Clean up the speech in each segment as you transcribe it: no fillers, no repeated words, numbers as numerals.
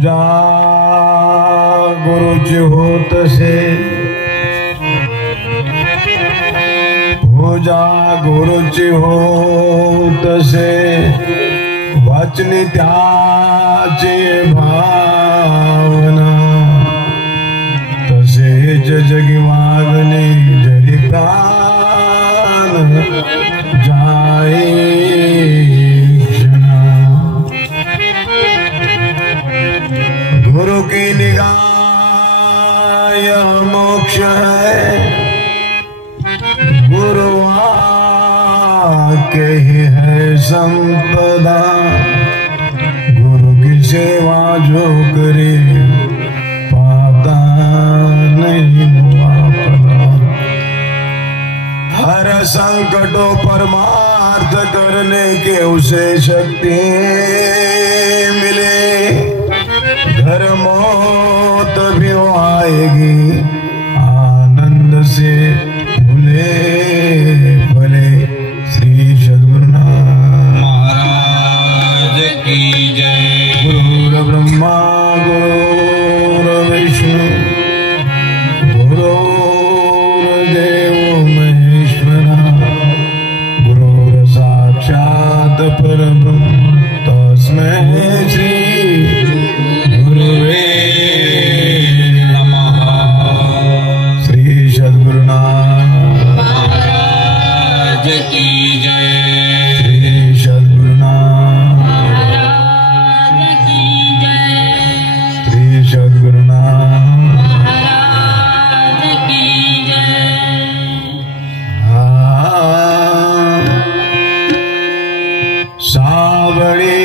पूजा गुरुची होत से, पूजा गुरुची होत से, वाचनी त्याचे भावना, तसेच जगी वागणे जरी प्राण जाई क्षणा। गुरु की निगाह यह मोक्ष है, गुरु वाक्य ही है संपदा। गुरु की सेवा जो करे पाता नहीं आपदा। हर संकटों परमार्थ करने के उसे शक्ति मिले। घर मौत भी आएगी आनंद से भूले भले। श्री सद्गुरुनाथ महाराज की जय। गुरु ब्रह्मा गुरु विष्णु गुरुर्देव महेश्वरा। गुरु साक्षात परब्रह्म तस्मै श्री गुरुवे नमः। श्री सद्गुरुनाथ महाराज की जय। श्री सद्गुरुनाथ महाराज की जय। श्री सद्गुरुनाथ महाराज की जय। सावळे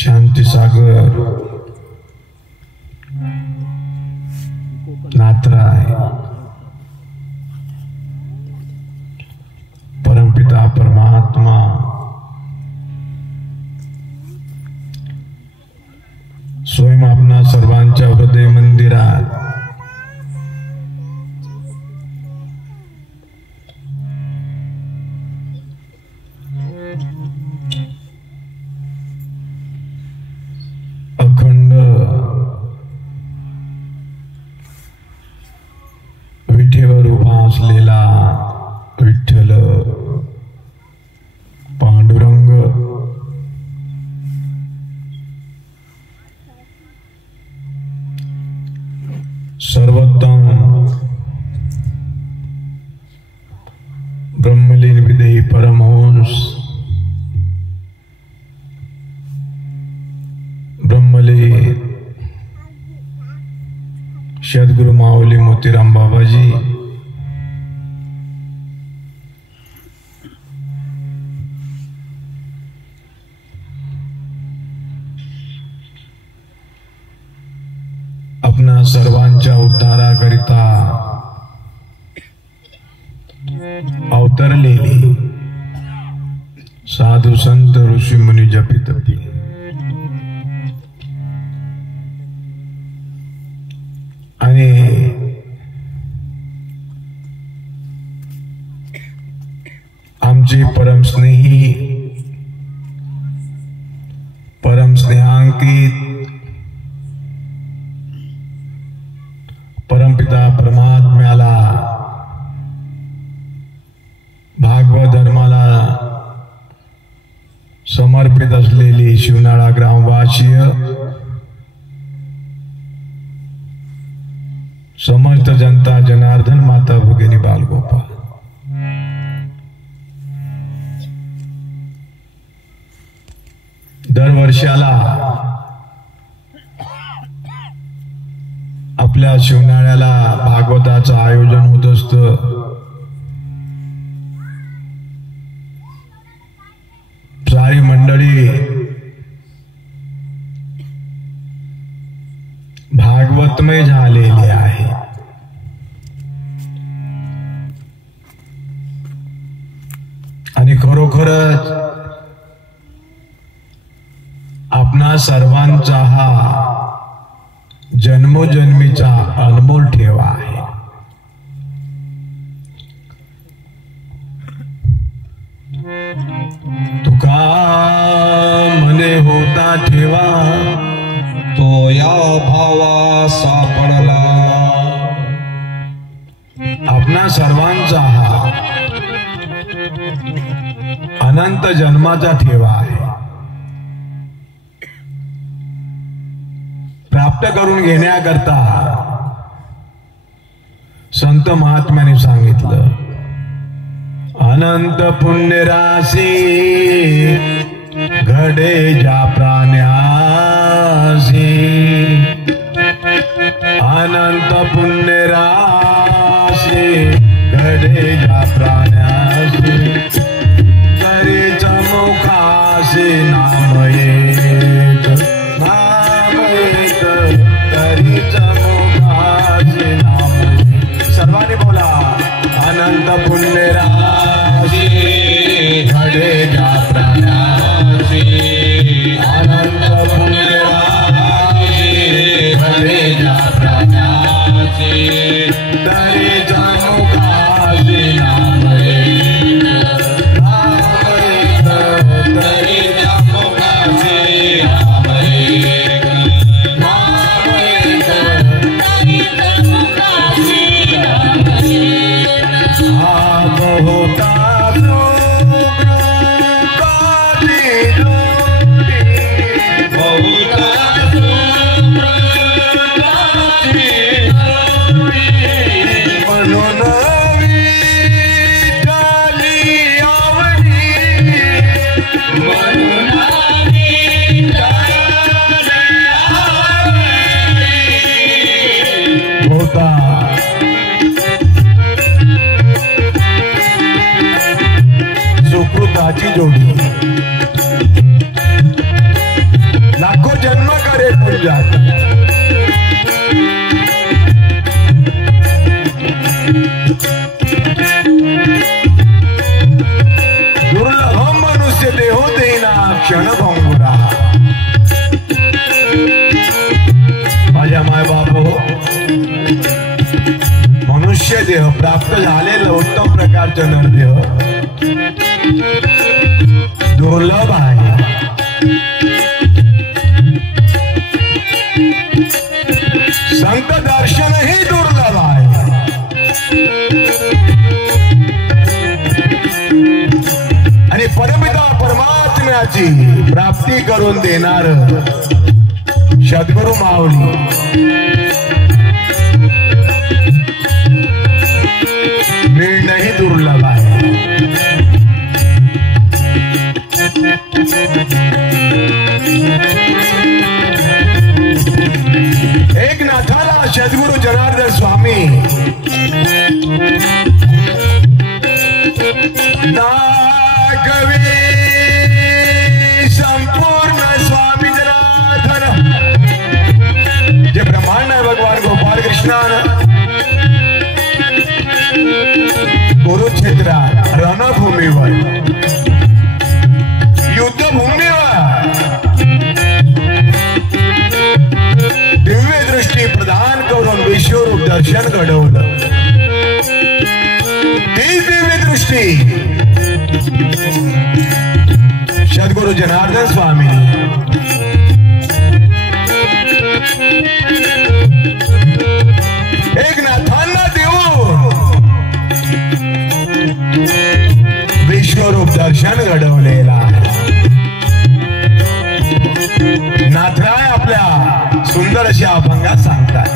शांतीसागर नाथराय परमपिता परमात्मा स्वयं आपणा सर्वांच्या हृदय मंदिरात अखंड विठेवर उभा असलेला विठ्ठल पांडुरंग सर्वोत्तम ब्रह्मलीन विदेही परमहंस ब्रह्मलीन सद्गुरु माऊली मोतीराम बाबाजी अपना सर्वांच्या उद्धाराकरिता अवतरलेली साधू संत ऋषी मुनी जपितपी आणि आमची परमस्नेही परमस्नेहांकित परमपिता परमात्म्याला भागवत धर्माला समर्पित असलेली शिवनाळा ग्रामवासीय समस्त जनता जनार्दन माता भगिनी बालगोपाल दरवर्षाला आपल्या शिवनाळ्याला भागवताचं आयोजन होत असतं. सारी मंडळी भागवतमय झालेली आहे. आणि खरोखरच आपणा सर्वांचा हा जन्मोजन्मीचा अनमोल ठेवा आहे. तुका मने होता ठेवा तो या भावा सापडला. आपणा सर्वांचा हा अनंत जन्माचा ठेवा आहे. प्राप्त करून घेण्याकरता संत महात्म्याने सांगितलं, अनंत पुण्य राशी घडे ज्या प्राण्यासी. अनंत पुण्य राशी घडे ज्या प्राण्यासी. तरीच्या मुखाशी नाम एक, नाम एक, तरीच्या मुखाशी नाम एक. सर्वांनी बोला, अनंत पुण्य राशी घडे ज्या प्राण्यासी. अनंत पुण्य राशी घडे ज्या प्राण्यासी. तरीच्या मुखाशी नाम एक, नाम एक, तरीच्या मुखाशी नाम एक, नाम एक, तरीच्या मुखाशी नाम एक. आप होता सुकृताची जोडी जन्म करे कुंजात दुर्लभम मनुष्य देहो देना क्षण भंगुरा माझ्या माय बाप हो मनुष्य देह प्राप्त झालेलं उत्तम प्रकारचं नरदेह दुर्लभ आहे संत दर्शनही दुर्लभ आहे आणि परमपिता परमात्म्याची प्राप्ती करून देणार सद्गुरु माऊली मिळणंही दुर्लभ आहे एक नाथाला सद्गुरु जनार्दन स्वामी नागवी संपूर्ण स्वामी जनार्दन जे ब्रह्मांड आहे भगवान गोपाल कृष्णानं कुरुक्षेत्रात रणभूमीवर युद्धभूमीवर दिव्य दृष्टी प्रदान करून विश्वरूप दर्शन घडवलं ती दिव्य दृष्टी सद्गुरु जनार्दन स्वामी एक नाथांना देऊन विश्वरूप दर्शन घडवलेला आहे नाथराय आपल्या सुंदर अशा अभंगात सांगतात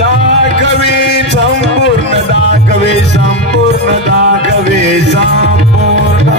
दाखवे संपूर्ण दाखवे संपूर्ण दाखवे संपूर्ण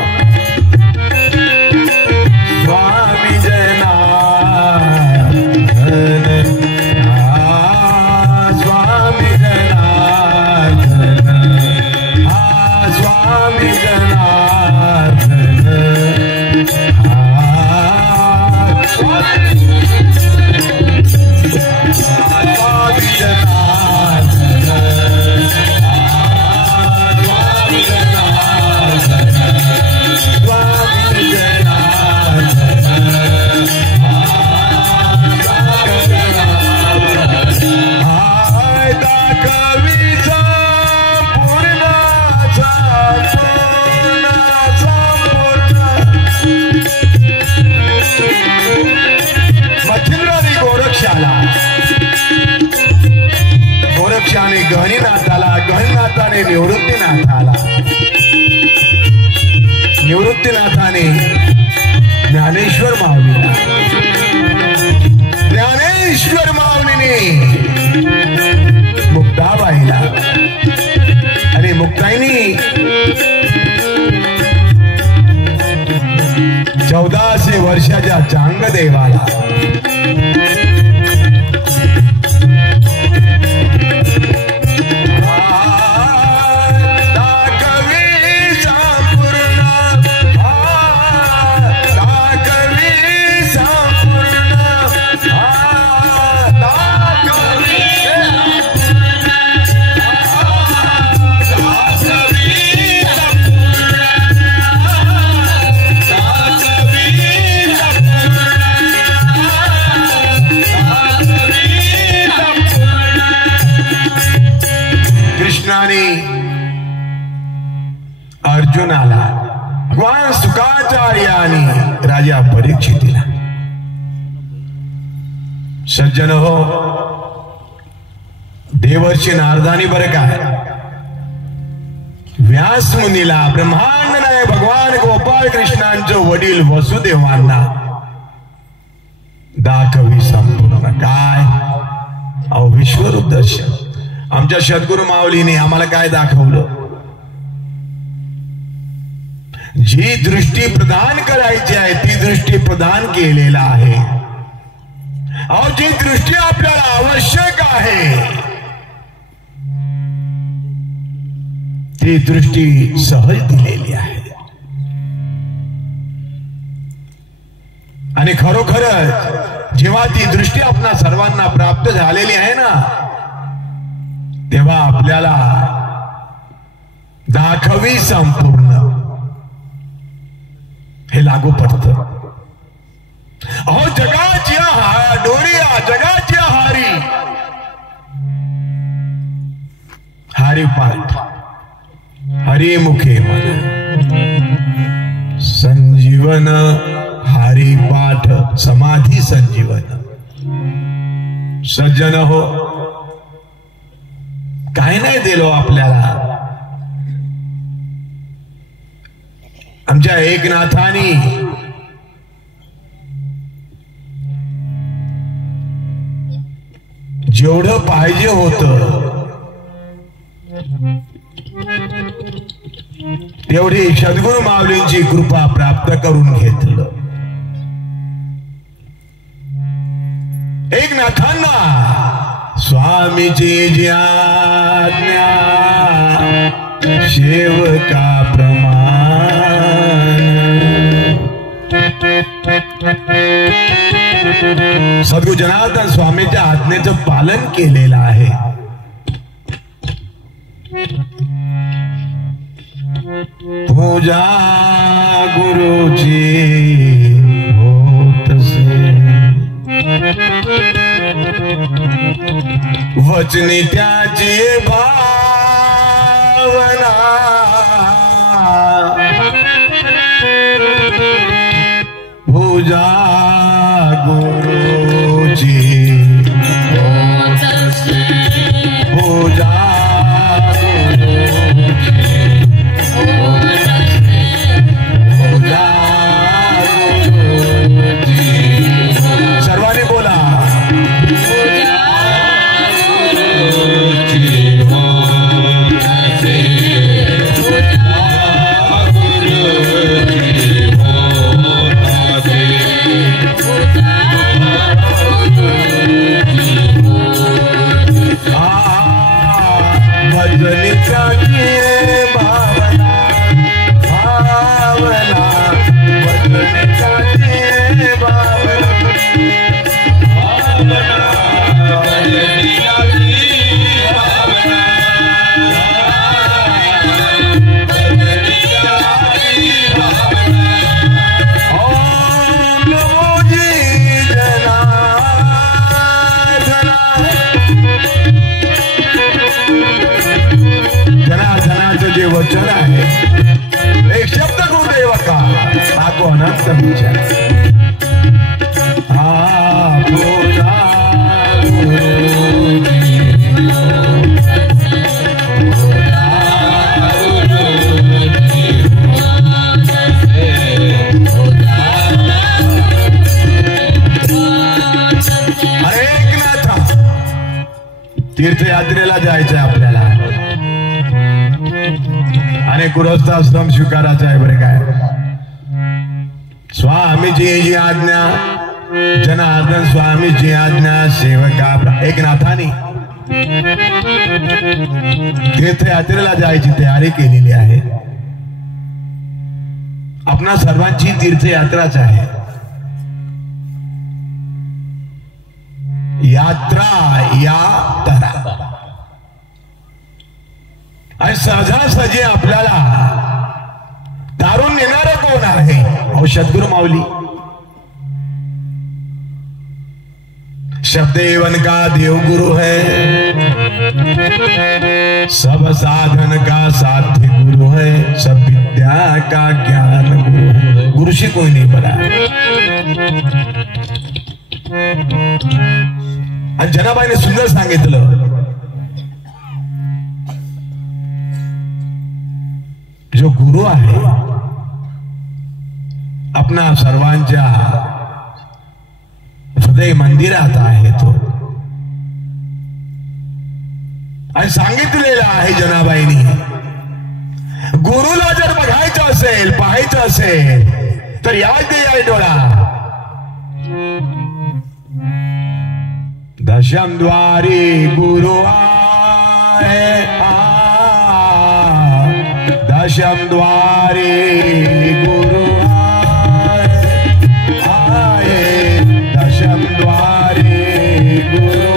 स्वामी गोरक्षाने गहनीनाथाला गहनीनाथाने निवृत्तीनाथाला निवृत्तीनाथाने ज्ञानेश्वर माऊलीला ज्ञानेश्वर माऊलीने मुक्ताबाईला आणि मुक्ताईनी 1400 वर्षाच्या चांगदेवाला अर्जुनाला भगवान सुखाचार्याने राजा परीक्षितीला सज्जन हो देवर्षी नारदानी बरं काय व्यास मुनीला ब्रह्मांड नाही भगवान गोपाळ कृष्णांचं वडील वसुदेवांना दाखवी संपूर्ण काय विश्वरूप दर्शन आमच्या सद्गुरु माऊलीने आम्हाला काय दाखवलं जी दृष्टी प्रदान करायची आहे ती दृष्टी प्रदान केलेला आहे और जी दृष्टी आपल्याला आवश्यक आहे ती दृष्टी सहज दिलेली आहे. आणि खरोखरच जेव्हा ती दृष्टी आपणा सर्वांना प्राप्त झालेली आहे ना, तेव्हा आपल्याला दाखवी संपूर्ण हे लागू पडतं. अहो जगाच्या डोरिया जगाच्या हारी पाठ हरिमुखे मन संजीवन हारी पाठ समाधी संजीवन. सज्जन हो, काय नाही दिलो आपल्याला. आमच्या एकनाथानी जेवढं पाहिजे होतं तेवढी सद्गुरु माऊलींची कृपा प्राप्त करून घेतलं. एकनाथांना स्वामीची जी आज्ञा सेवका प्रमाण. सद्गुरु जनार्दन स्वामीच्या आज्ञेचं पालन केलेलं आहे. पूजा गुरुची होतसे वचनी त्याची भावना. पूजा गुरुची होतसे पूजा सर्वांनी बोला. जे वचन आहे एक शब्द गुरुदेव का आको अनंत विचार. एकनाथ तीर्थयात्रेला जायचंय आपल्याला आणि गृहस्थाश्रम स्वीकारायचा आहे. बरे काय स्वामीची जी आज्ञा जनार्दन स्वामीची आज्ञा सेवका. एकनाथाने तीर्थयात्रेला जायची तयारी केलेली आहे. आपणा सर्वांची तीर्थयात्राच आहे. यात्रा या तरा आणि सहजासहजी आपल्याला तारून नेणारं कोण आहे? अहो सद्गुरु माऊली. शब्द एवन का देव गुरु है, सब साधन का साध्य गुरु है, सब विद्या का ज्ञान गुरु है. गुरु से कोई नहीं बना. आणि जनाबाईने सुंदर सांगितलं, जो गुरु आहे आपणा सर्वांच्या हृदय मंदिरात आहे तो. आणि सांगितलेलं आहे जनाबाईंनी, गुरुला जर बघायचं असेल पाहायचं असेल तर याच दे आहे डोळा. दशम द्वारी गुरु आहे दशम द्वारे गुरु आए दशम द्वारे गुरु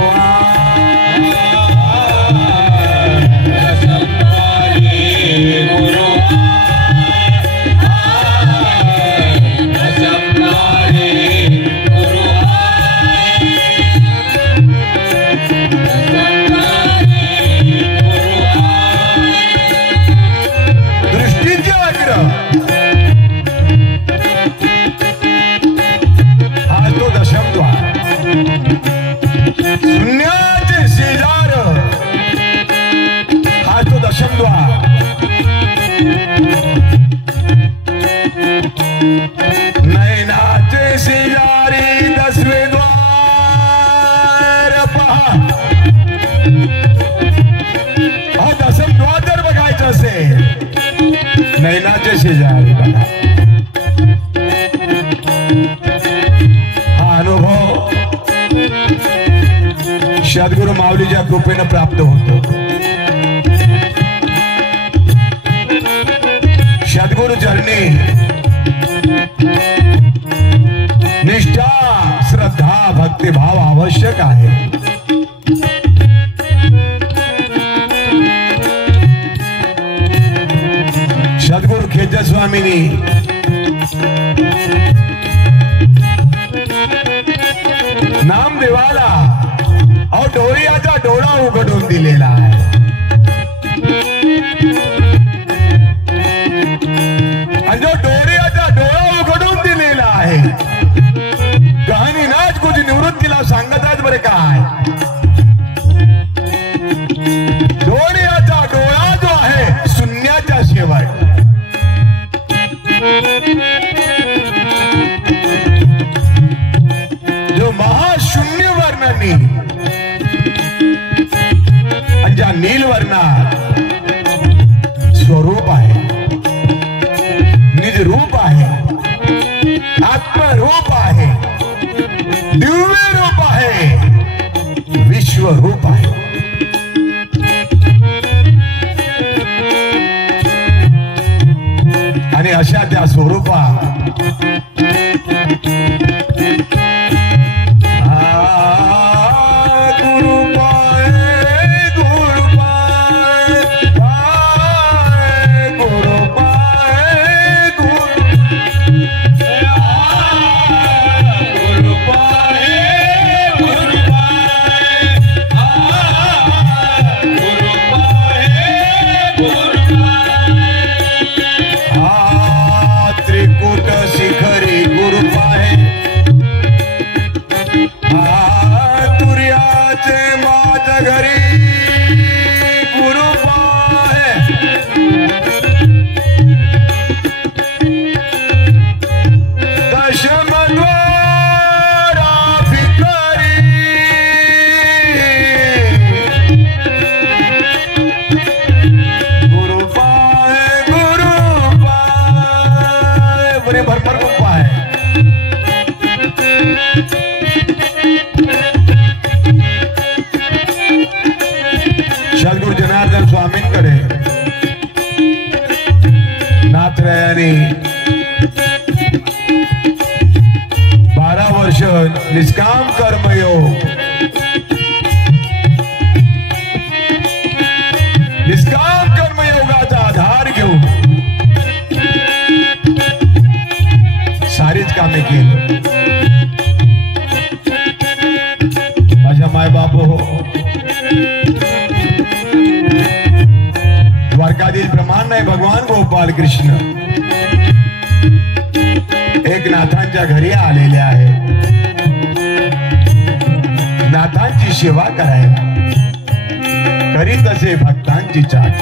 नैनाचे शेजारी दसवे द्वार पहा. दशम द्वार जर बघायचं असेल नैनाचे शेजारी बघा. हा अनुभव सद्गुरु माऊलीच्या कृपेनं प्राप्त होतो. सद्गुरु चरणी निष्ठा श्रद्धा भक्तिभाव आवश्यक आहे. सद्गुरु खेचर स्वामींनी नामदेवाला डोळ्याचा डोळा उघडून दिलेला आहे. आणि जो डोळ्याचा डोळा उघडून दिलेला आहे गहनीनाथ कुछ निवृत्तीला सांगत आहेत बरे काय. डोळ्याचा डोळा जो आहे शून्याच्या शेवट. जो महाशून्य वर्णांनी आणि ज्या नील वर्णात स्वरूप आहे निज रूप आहे आत्मरूप आहे दिव्य रूप आहे विश्वरूप आहे. आणि अशा त्या स्वरूपा भरपूर रूप आहे. सद्गुरु जनार्दन स्वामींकडे नाथरायाने 12 वर्ष निष्काम कर्मयोग निष्काम कर्मयोगाचा आधार घेऊन सारीच कामे केली. माझ्या मायबाप हो द्वारकाधीश प्रमाण नाही भगवान गोपाल कृष्ण एक नाथांच्या घरी आलेले आहे. नाथांची सेवा करायला करीत असे भक्तांची चाट.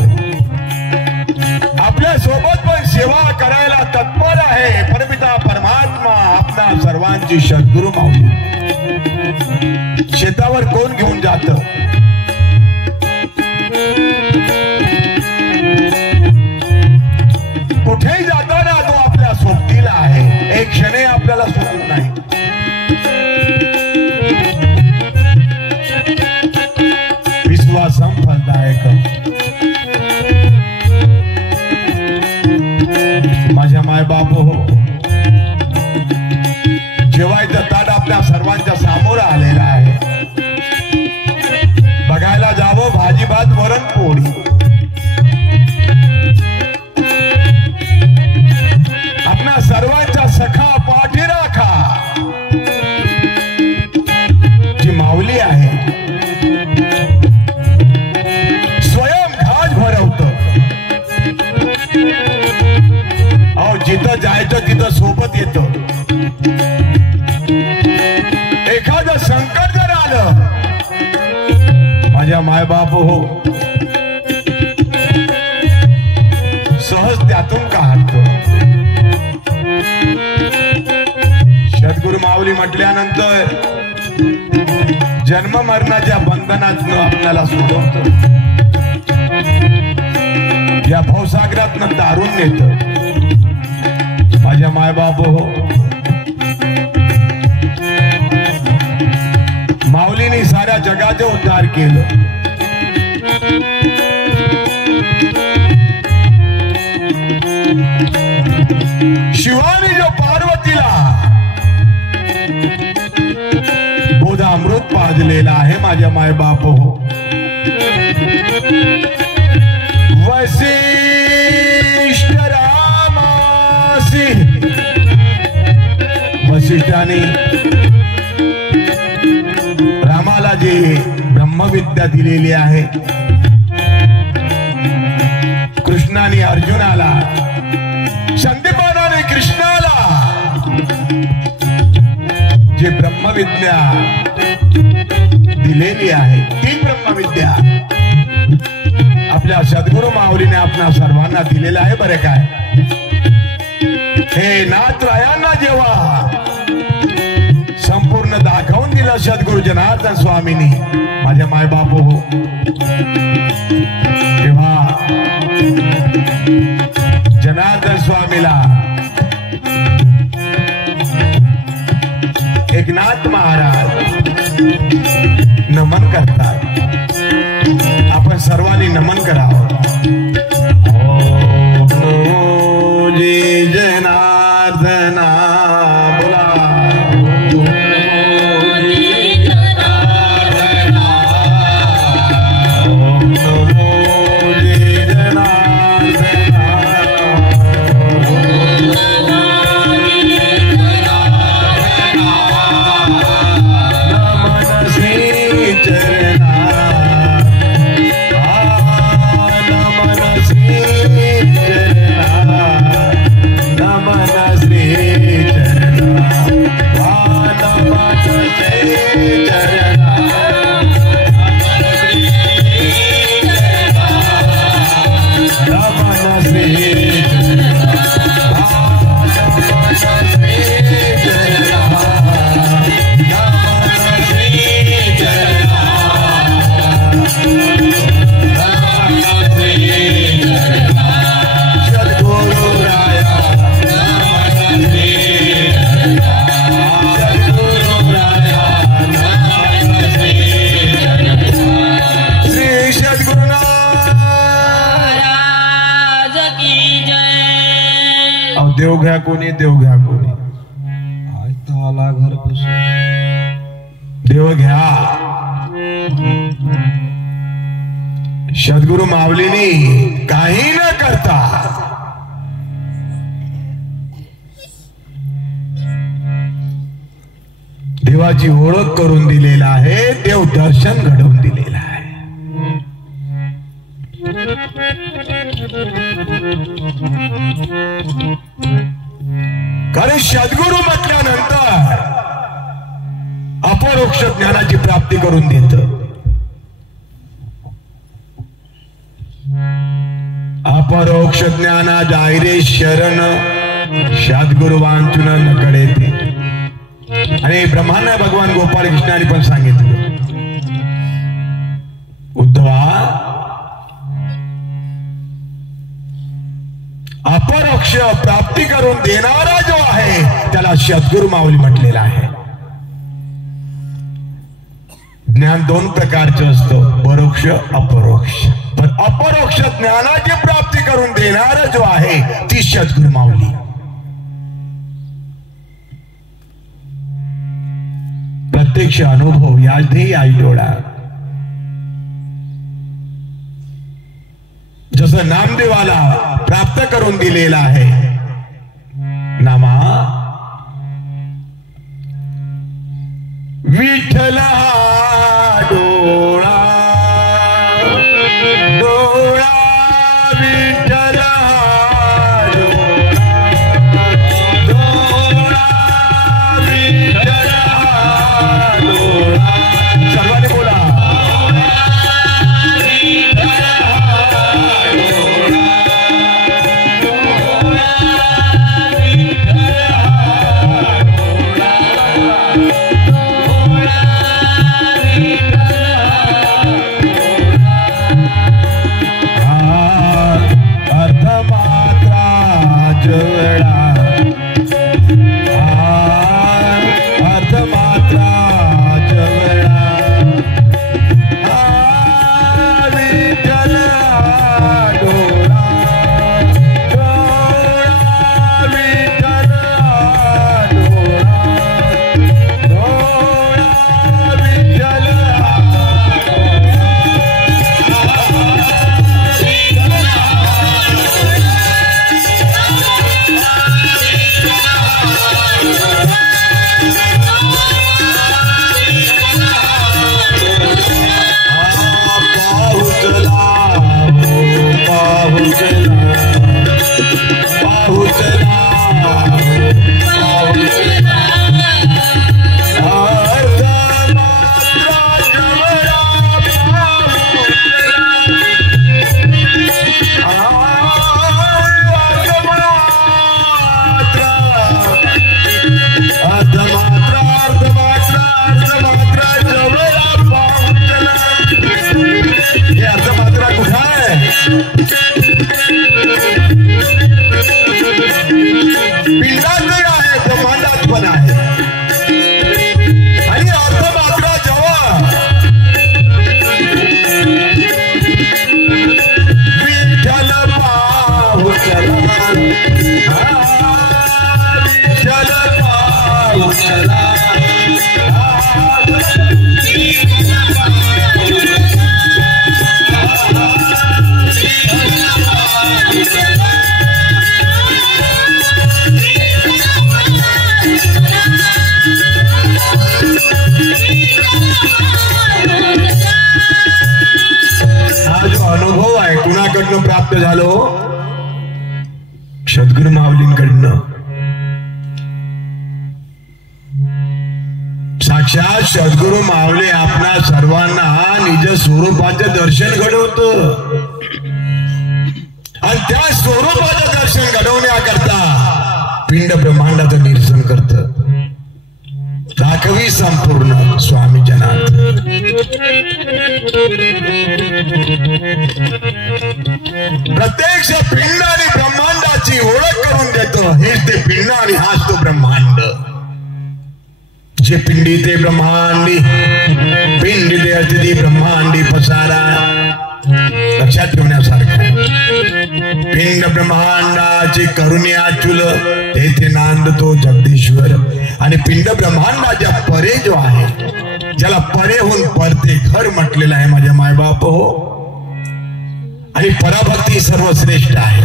आपल्या सोबत पण सेवा करायला तत्पर आहे परमिता परमात्मा आपणा सर्वांची सद्गुरु माऊली. शेतावर कोण घेऊन जात कुठेही जाताना तो आपल्या सोबतीला आहे. एक क्षणे आपल्याला सोडून नाही. विश्वासम फलदायक स्वयं घाट भरवत. अहो जिथं जायचं तिथं सोबत येत. एखादं संकट जर आलं, माझ्या मायबाप हो सहज त्यातून काढतो. सद्गुरु माऊली म्हटल्यानंतर जन्म मरणाच्या बंधनातनं आपल्याला सोडवतो. या भवसागरातनं तारून नेत. माझ्या मायबाप हो माऊलीने साऱ्या जगाचे उद्धार केलं. शिवाने जो पार्वतीला बोधामृत पाजलेला आहे. माझ्या मायबाप हो वसिष्ठ रामासी वसिष्ठाने रामाला जी ब्रह्मविद्या दिलेली आहे, कृष्णाने अर्जुनाला, संदीपानाने कृष्णाला जी ब्रह्मविद्या दिलेली आहे, ती ब्रह्मविद्या आपल्या सद्गुरु माऊलीने आपल्या सर्वांना दिलेलं आहे. बरे काय हे नाथरायांना जेव्हा संपूर्ण दाखवून दिलं सद्गुरु जनार्दन स्वामींनी, माझ्या मायबाप हो, तेव्हा जनार्दन स्वामीला एकनाथ महाराज नमन करतात. आपण सर्वांनी नमन करावं. ओम जी जनार्दना बोला. देव घ्या कोणी, देव घ्या कोणी, आला घर पुसून देव घ्या. सद्गुरु माऊलीनी काही न करता देवाची ओळख करून दिलेला आहे, देव दर्शन घडवून दिलेलं आहे. कारण सद्गुरु म्हटल्यानंतर अपरोक्ष ज्ञानाची प्राप्ती करून देत. अपरोक्ष ज्ञाना जायरे शरण सद्गुरु वांचुन कडे ते. आणि ब्रह्मांड भगवान गोपाळ कृष्णाने पण सांगितलं, उद्धवा अपरोक्ष प्राप्ती करून देणारा जो आहे त्याला सद्गुरु माऊली म्हटलेला आहे. ज्ञान दोन प्रकारचं असतं, परोक्ष अपरोक्ष. पण अपरोक्ष ज्ञानाची प्राप्ती करून देणारा जो आहे ती सद्गुरु माऊली. प्रत्यक्ष अनुभव याचही आई डोळा. जसं नामदेवाला प्राप्त करून दिलेला आहे नामा विठ्ठल प्राप्त झालो सद्गुरु माऊलींकडनं. साक्षात सद्गुरु माऊली आपणा सर्वांना निज स्वरूपाचं दर्शन घडवत आणि त्या स्वरूपाचं दर्शन घडवण्याकरता पिंड ब्रह्मांडाचं निरसन करत. दाखवी संपूर्ण स्वामी जनार्थ. प्रत्यक्ष पिंड आणि ब्रह्मांडाची ओळख करून देतो. हेच ते पिंड आणि हाच तो ब्रह्मांड. जे पिंडी ते ब्रह्मांडी, पिंडी ते अतिथी ब्रह्मांडी पसारा. लक्षात ठेवण्यासारखं. पिंड ब्रह्मांडाची करुण्याचुल तेथे नांदतो जगदीश्वर. आणि पिंड ब्रह्मांडाच्या परे जो आहे, ज्याला परेहून परते घर म्हटलेलं आहे माझ्या मायबाप हो. आणि पराभक्ती सर्वश्रेष्ठ आहे.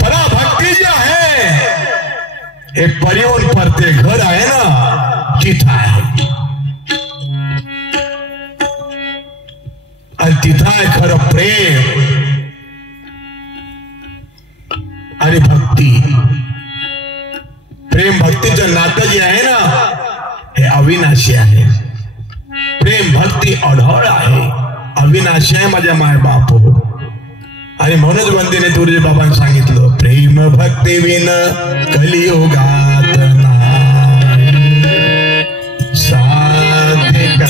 पराभक्ती जी आहे हे परेहून परते घर आहे ना, तिथं आहे. आणि तिथं आहे खरं प्रेम आणि भक्ती. प्रेम भक्तीचं नातं जे आहे ना हे अविनाशी आहे. प्रेम भक्ती अढळ आहे, अविनाशी आहे माझ्या माय बाप. आणि म्हणूनच वंदिने तुळजी बाबांनी सांगितलं प्रेम भक्ती विन कलियुगात नाही साध्य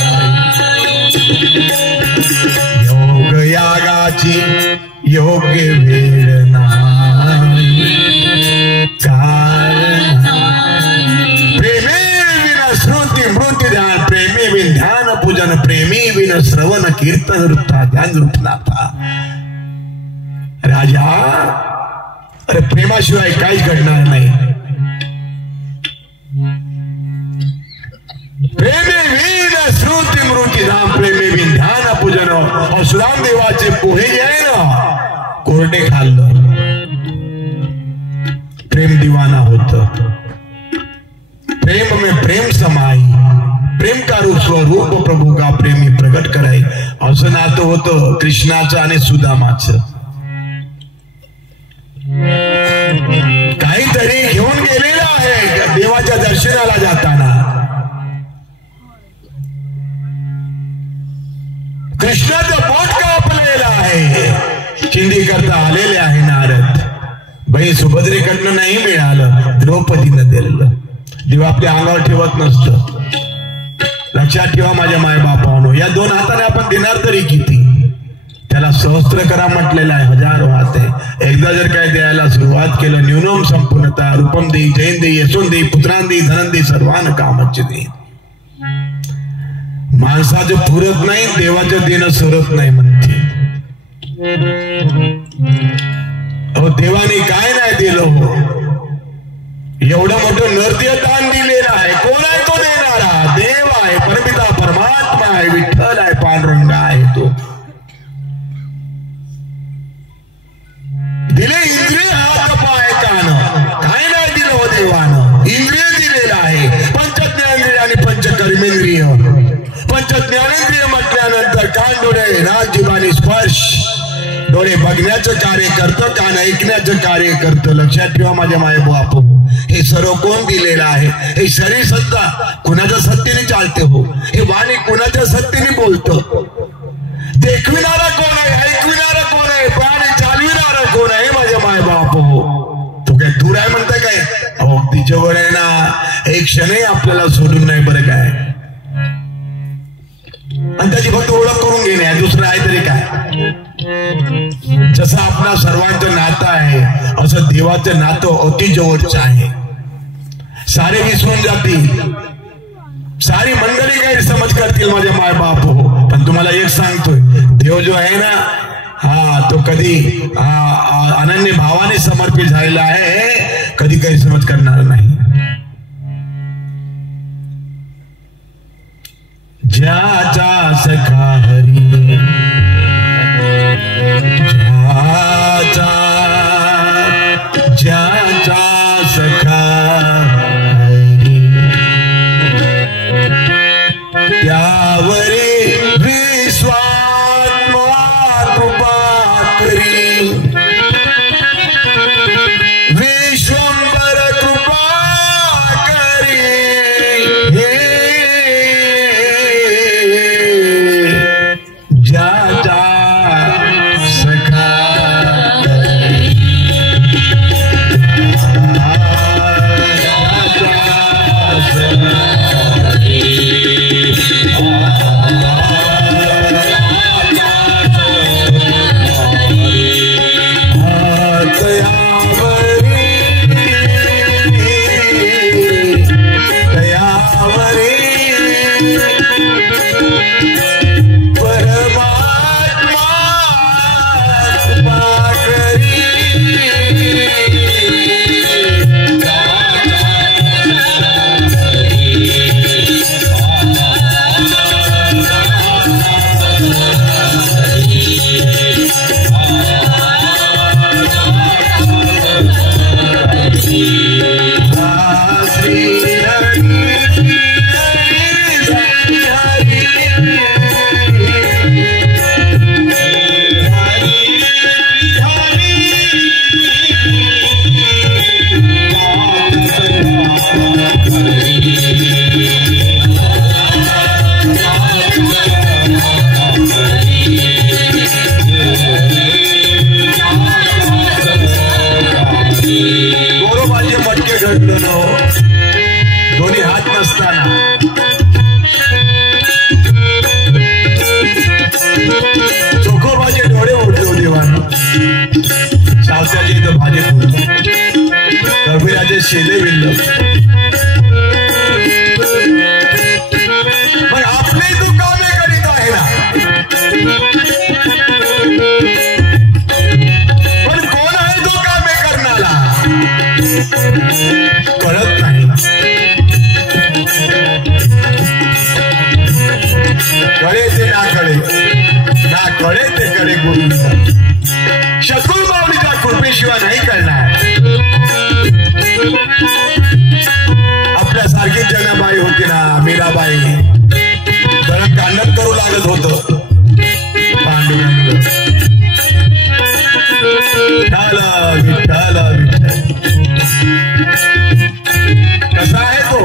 योग यागाची योग्य वेळ नाही कारण प्रेमी विन श्रुती मृती ध्यान प्रेमी विन ध्यान पूजन प्रेमी विन श्रवण कीर्तन वृत्ता ध्यान रूपनाथा. राजा अरे प्रेमाशिवाय काहीच घडणार नाही. प्रेमी विन श्रुती मृती ध्यान प्रेमी विन ध्यान पूजन. सुदाम देवाचे पोहे जे आहे ना कोरडे खाल्लं. प्रेम दिवाना होत. प्रेम में प्रेम समाई प्रेम का रूप स्वरूप प्रभू का प्रेमी प्रगट कराई. असं नातं होतं कृष्णाचं आणि सुदामाचं. काहीतरी घेऊन गेलेलं आहे देवाच्या दर्शनाला जाताना. कृष्णाचं बोट कापलेलं आहे. चिंदी करता आलेले आहे नारद. बहीण सुभद्रेकडनं नाही मिळालं, द्रौपदीनं दिलं. देव आपल्या अंगावर ठेवत नसतं. लक्षात ठेवा माझ्या मायबापानो. या दोन हाताने आपण देणार तरी किती. त्याला सहस्त्र करा म्हटलेलं आहे, हजारो हात आहे. एकदा जर काय द्यायला सुरुवात केलं न्यूनम संपूर्णता रूपम देई जैन देई यशोन देई पुत्रान देई धनन देई सर्वान कामच देई. माणसाचं पुरत नाही, देवाचं देणं सरत नाही म्हणते. अहो देवाने काय नाही दिलं हो. एवढं मोठं नर्तीय दान दिलेलं आहे. कोण आहे तो देणारा? देव आहे, परमिता परमात्मा आहे, विठ्ठल आहे, पांडुरंग आहे. तो दिले इंद्रिय हात पाय कान. काय नाही दिलं हो देवानं. इंद्रिय दिलेलं आहे. पंचज्ञानेंद्रिय आणि पंचकर्मेंद्रिय. पंचज्ञानेंद्रिय म्हटल्यानंतर कान डोळे नाक जीभ आणि स्पर्श. डोळे बघण्याचं कार्य करतं, कान ऐकण्याचं कार्य करतं. लक्षात ठेवा माझ्या मायबाप. हे सर्व कोण दिलेलं आहे? हे शरीर सत्ता कुणाच्या सत्तेने चालते हो. हे वाणी कुणाच्या सत्तेने बोलतं. देखविणारा कोण आहे? ऐकविणारा कोण आहे? प्राणी चालविणारा कोण आहे? माझ्या मायबाप हो. तो काय दूर आहे म्हणता काय? अहो अगदी जवळ आहे ना. एक क्षणही आपल्याला सोडून नाही बरं काय. आणि त्याची फक्त ओळख करून घेणे आहे, दुसरं आहे तरी काय. जसं आपला सर्वांचं नातं आहे असं देवाचं नातं अति जवळचं आहे. सारे विसरून जातील, सारी मंडळी गैरसमज करतील माझ्या माय बाप हो. पण तुम्हाला एक सांगतोय, देव जो आहे ना हा तो कधी अनन्य भावाने समर्पित झालेला आहे. कधी गैरसमज करणार नाही. ज्याचा सखा हरी ज्याचा सखा हरी त्यावरी विश्वात्मा दोन्ही हात नसताना चोखोबाचे डोळे उडतो देवान सावत्याचे इथं भाजी फुटतो कबीराचे शेले विल्ल पण आपले तू कामे करीत आहे ना पण कोण आहे तो कामे करणारा कळत नाही कळे ते ना कळे ना कळे ते कळे गुरु शत्रुल माऊलीच्या कृपेशिवाय नाही कळणार आपल्यासारखी जनाबाई होती ना मीराबाई जरा कांडण करू लागत होत पांडुरंग विठ्ठल विठ्ठल कसा आहे तो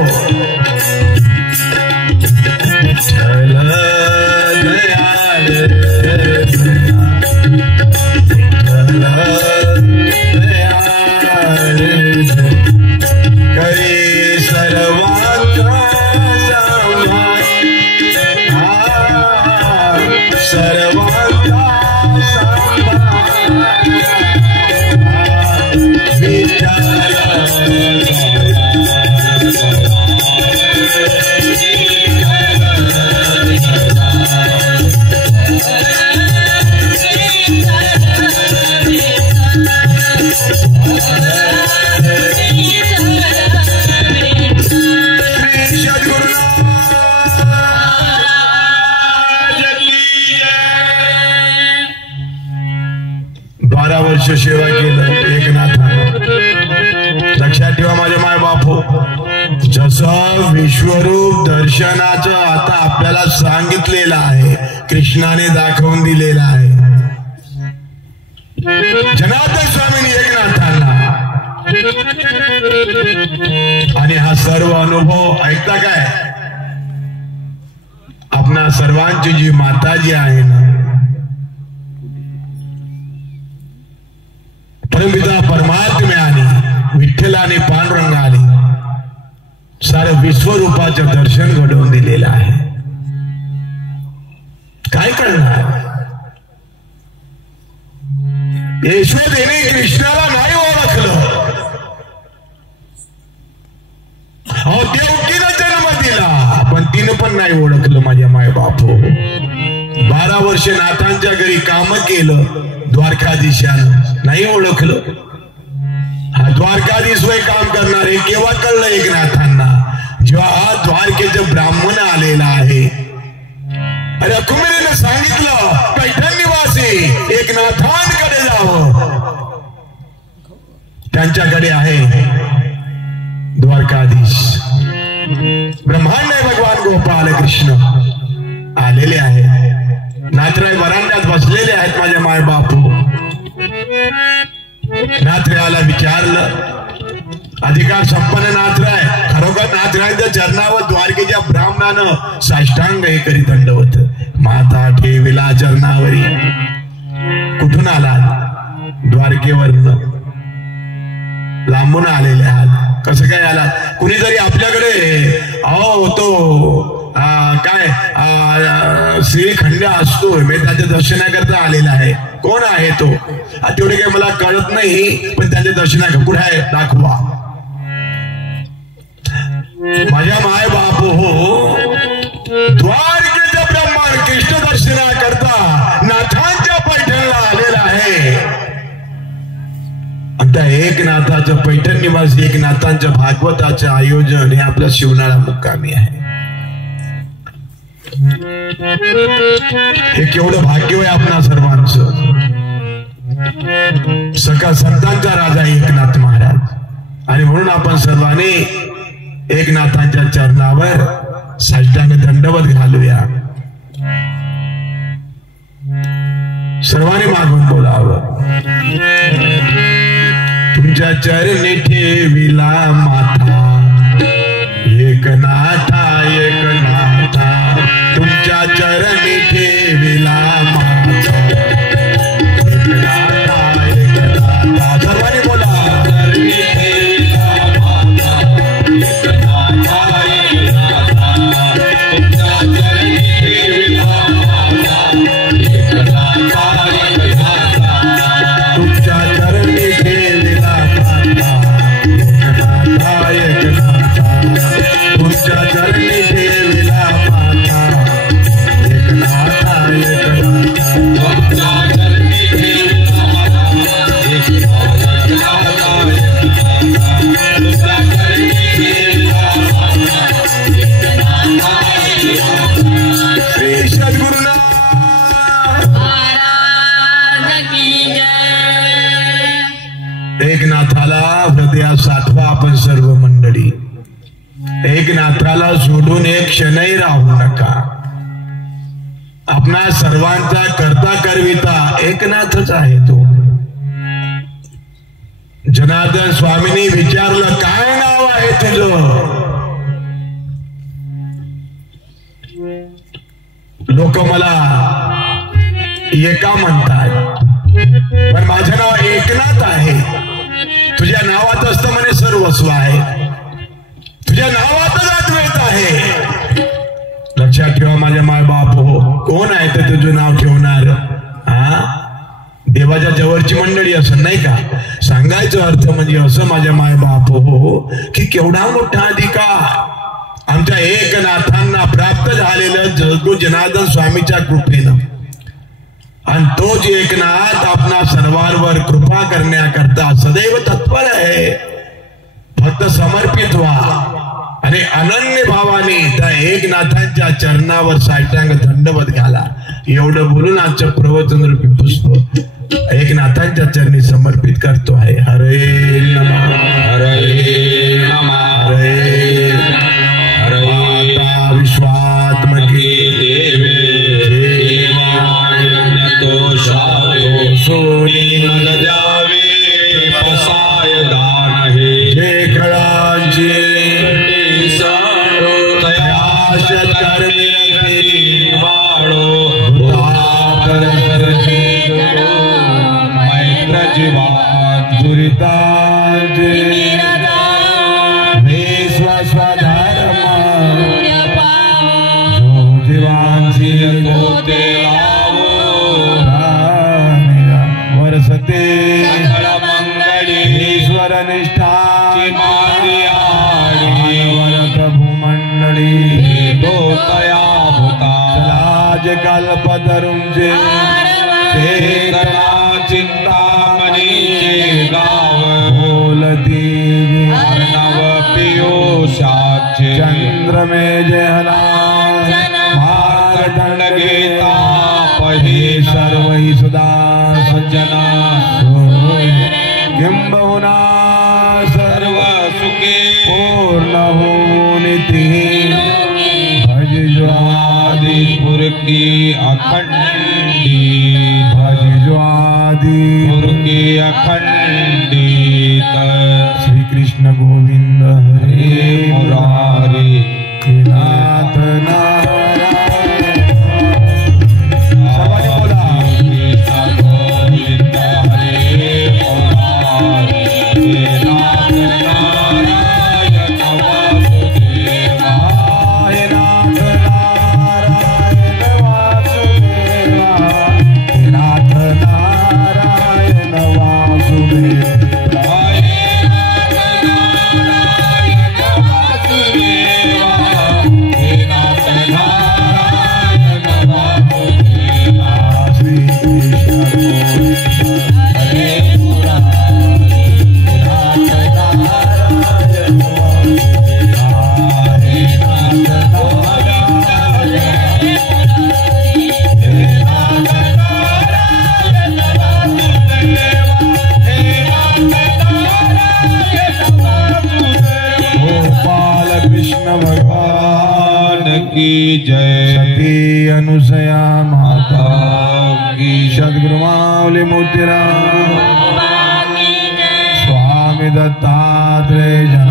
करे सर्वांचा सर्वांचा सेवा केलं एकनाथानं लक्षात ठेवा माझे माय बापू जसं विश्वरूप दर्शनाचं आता आपल्याला सांगितलेलं आहे कृष्णाने दाखवून दिलेलं आहे जनार्दन स्वामींनी एकनाथांना आणि हा सर्व अनुभव ऐकता काय आपणा सर्वांची जी माता जी आहे ना परमपिता परमात्म्याने विठ्ठलाने पांडुरंगाने सारं विश्वरूपाचं दर्शन घडवून दिलेलं आहे काय करणार यशोदेने कृष्णाला नाही ओळखलं अहो देवकीनं जन्म दिला पण तिनं पण नाही ओळखलं माझ्या माय बापू 12 वर्ष नाथांच्या घरी काम केलं द्वारकाधीशानं नाही ओळखलं हा द्वारकाधीश वय काम करणार हे केव्हा कळलं एकनाथांना जेव्हा हा द्वारकेचे ब्राह्मण आलेला आहे अरे कुमेरीनं सांगितलं पैठण निवासी एकनाथांकडे जावं त्यांच्याकडे आहे द्वारकाधीश ब्रह्मांड भगवान गोपाल कृष्ण आलेले आहे नाथराय वरांड्यात बसलेले आहेत माझे माय बापू नाथरायाला विचारलं अधिकार संपन्न नाथराय खरोखर नाथरायांच्या चरणावर द्वारकेच्या ब्राह्मणानं साष्टांग हे करी दंडवत माता ठेविला चरणावरी कुठून आलात द्वारकेवरनं लांबून आलेले आहात कसं काय आलात कुणी जरी आपल्याकडे अहो तो काय श्रीखंड असतो मी त्याच्या दर्शनाकरता आलेला आहे कोण आहे तो तेवढे काही मला कळत नाही पण त्याच्या दर्शना कुठे आहे दाखवा माझ्या माय बाप हो त्या एकनाथाचं पैठण निवासी एकनाथांच्या भागवताचे आयोजन हे आपल्या शिवनाळा मुक्कामी आहे. हे केवढं भाग्य आहे आपणा सर्वांचं. सगळ्या संतांचा राजा एकनाथ महाराज आणि म्हणून आपण सर्वांनी एकनाथांच्या चरणावर साष्टांग दंडवत घालूया. सर्वांनी मागून बोलावं. तुमच्या चरणी ठेविला माथा एकनाथा एकनाथा. तुमच्या चरणी ठेविला माथा एकनाथा एकनाथा. सर्वांनी बोला. एकनाथाला हृदयात साठवा आपण सर्व मंडळी. एकनाथाला सोडून एक क्षणही राहू नका. आपणा सर्वांचा करता करविता एकनाथच आहे तो. जनार्दन स्वामींनी विचारलं काय नाव आहे तुझं. लोक मला एका म्हणतात पण माझं नाव एकनाथ आहे. तुझ्या नावात असतं म्हणे सर्वस्व आहे. तुझ्या नावातच अद्वैत आहे. लक्षात ठेवा माझ्या माय बाप हो. कोण आहे ते तुझं नाव ठेवणार. देवाच्या जवळची मंडळी असं नाही का. सांगायचं अर्थ म्हणजे असं माझ्या माय बाप हो की केवढा मोठा अधिकार आमच्या एकनाथांना प्राप्त झालेलं जगू जनार्दन स्वामीच्या कृपेनं. आणि तोच एकनाथ आपणा सर्वांवर कृपा करण्याकरता सदैव तत्पर आहे. फक्त समर्पित व्हा आणि अनन्य भावाने त्या एकनाथांच्या चरणावर साष्टांग दंडवत घाला. एवढं बोलून आजचं प्रवचन रूपी पुष्प एकनाथांच्या चरणी समर्पित करतो आहे. हरे नमः हरे नमः हरे हरे. माता विश्वात्मकी सोनी मग द्यावे पसाय दान हे. जे कळांची तयाश करणे वाळो मैत्र जीवात दुरितांचे हे स्वस्वधर्म जो जीवांची होते वर्षते ईश्वर निष्ठा वरत भूमंडळी तो तया भूता राज कल्प धरुंजे चेतना चिंतामणी गाव बोलती अर्णव पियुषाचे चंद्र में जहला मार्गदंड गीता पही सर्व सुधा सज्जना किंबहुना सर्व सुखे पूर्ण होनिति भज जो आदिपुर की अखंडी भज जो आदिपुर की अखंडित. श्री कृष्ण गोविंद हरे मुरारी नाथ नारायण. कृष्ण भगवान की जय। सती अनुसया माता की। सद्गुरु माऊली मोतीराम स्वामी दत्तात्रेय